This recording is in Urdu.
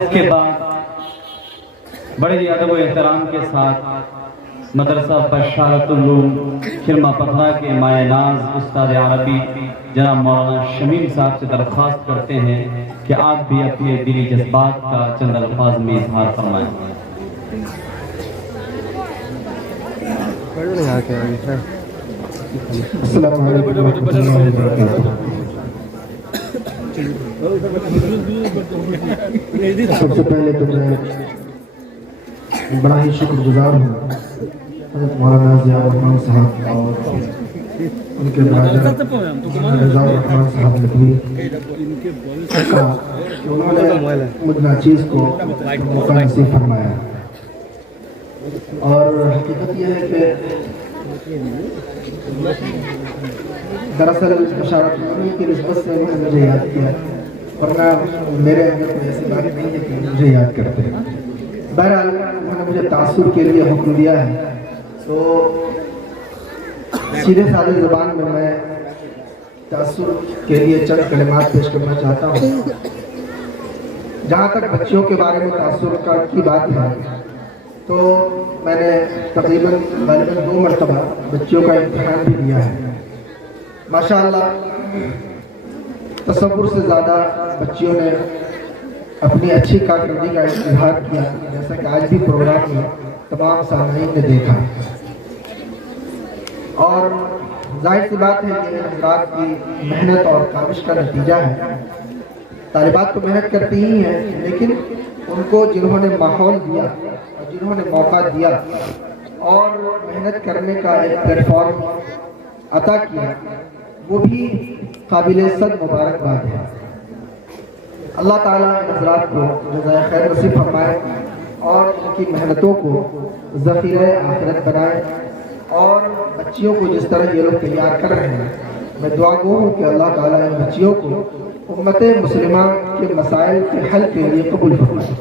کے بعد بڑے ہی ادب و احترام کے ساتھ مدرسہ بشارت العلوم کھرما پتھرا کے مائع ناز استاد عربی جناب مولانا شمیم صاحب سے درخواست کرتے ہیں کہ آپ بھی اپنے دلی جذبات کا چند الفاظ میں اظہار فرمائیں۔ السلام علیکم ورحمۃ اللہ وبرکاتہ۔ سب سے پہلے تو میں بڑا ہی شکر گزار ہوں حضرت مولانا ضیاء الرحمن صاحب اور ان کے برادر رضا الرحمن صاحب لکھوی کا کہ انہوں نے مجھ ناچیز کو موقع نصیب فرمایا، اور حقیقت یہ ہے کہ دراصل بشارت العلوم کی نسبت سے انہوں نے مجھے یاد کیا، ورنہ میرے اندر کوئی ایسی بات نہیں ہے کہ مجھے یاد کرتے ہیں۔ بہرحال انہوں نے مجھے تاثر کے لیے حکم دیا ہے، تو سیدھے سادے زبان میں تاثر کے لیے چند کلمات پیش کرنا چاہتا ہوں۔ جہاں تک بچیوں کے بارے میں تاثر کی بات ہے تو میں نے تقریباً 2 مرتبہ بچیوں کا امتحان بھی دیا ہے۔ ماشاءاللہ تصور سے زیادہ بچیوں نے اپنی اچھی کارکردگی کا اظہار کیا، جیسا کہ آج بھی پروگرام میں تمام سامعین نے دیکھا، اور ظاہر سی بات ہے کہ حضرات کی محنت اور کاوش کا نتیجہ ہے۔ طالبات تو محنت کرتی ہی ہیں، لیکن ان کو جنہوں نے ماحول دیا اور جنہوں نے موقع دیا اور محنت کرنے کا ایک پلیٹ فارم عطا کیا، وہ بھی قابل صد مبارکباد ہے۔ اللہ تعالیٰ حضرات کو جزائے خیر نصیب فرمائے اور ان کی محنتوں کو ذخیرہ آخرت بنائے، اور بچیوں کو جس طرح یہ لوگ تیار کر رہے ہیں، میں دعا گو ہوں کہ اللہ تعالیٰ ان بچیوں کو امت مسلمہ کے مسائل کے حل کے لیے قبول فرمائے۔